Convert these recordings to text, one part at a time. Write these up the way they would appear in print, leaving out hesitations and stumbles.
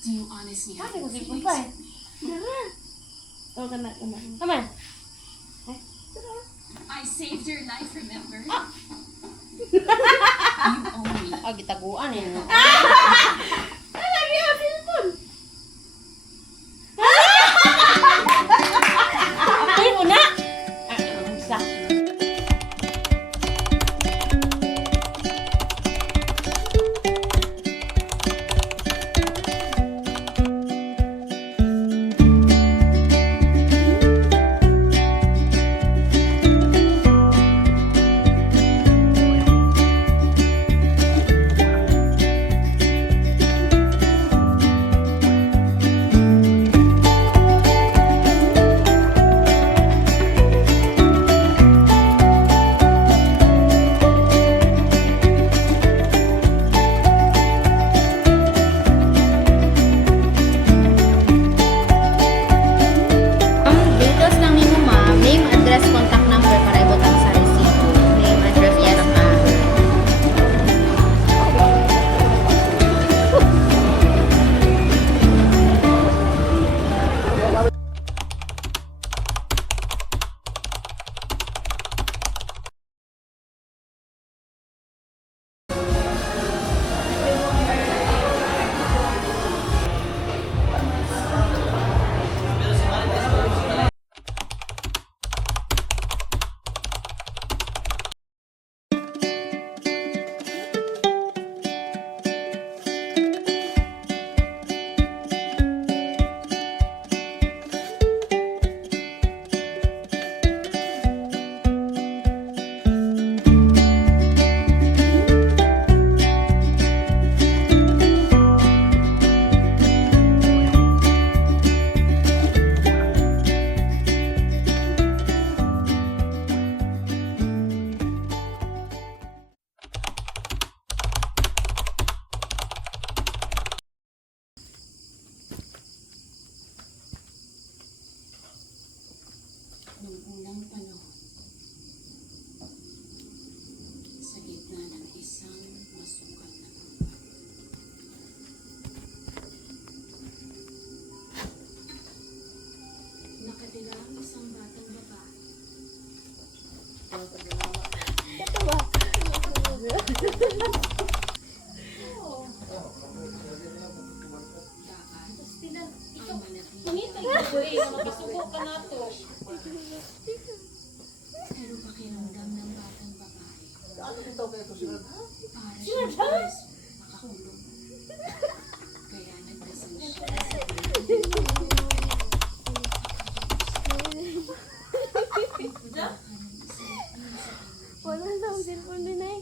Do you honestly have Ano ko no si feelings? Pupay? Oh, kana. Come on. I saved your life, remember? Ah! You owe me. Ah, gitaguan eh. Ay, mo na! Isa. Details lang nimo ma'am, name, address, contact number para ibutang sa resibo. Name, address, yes ma'am. Noong unang panahon, sa gitna ng isang masukat na gubat, nakatira ang isang batang babae. Pero pakiramdam ng batang babae, para siyang preso, nakakulong. Kaya nagdasal siya sa Wala na ang cellphone din ay.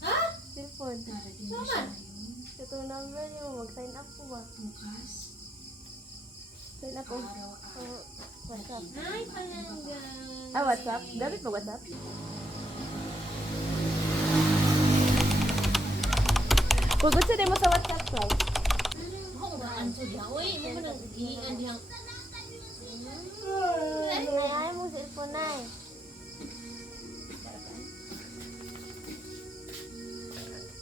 Ha? Cellphone. darating na siya ngayon, Ito number niyo. Mag-sign up po ba? bukas, Sign up po. araw-araw. WhatsApp. Ay, palangga. Ah, WhatsApp? Dapat ba WhatsApp? Pugod sa mo sa WhatsApp ko. Ako ba? Anso diya? Uy, mo ba nang iian diyang... May mo cellphone na eh.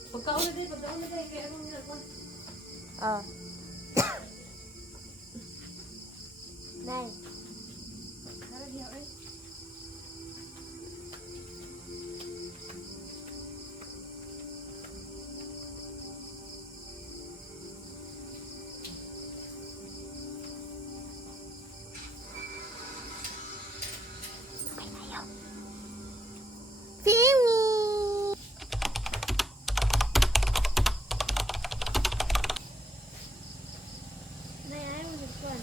Pagkauna din. Kaya anong nilakon? Ah. Nay. Tara diya, oy. Nay, mo cellphone.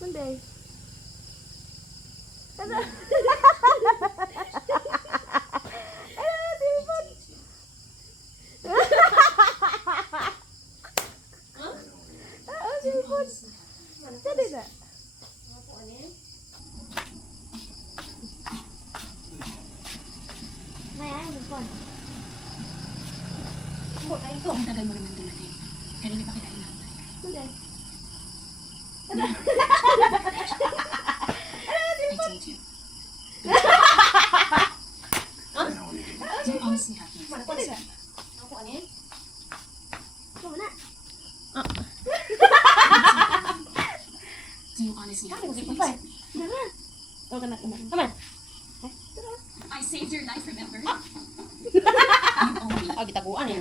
Monday. Ano? Ano, cellphone? Ah, cellphone. Saan na? Nay, mo cellphone. Ang tagal mo naman dumating. Kanina pa kita inantay. Monday. I told you. ka na. Come on. I saved your life, remember? You owe me. Oh, gitaguan eh.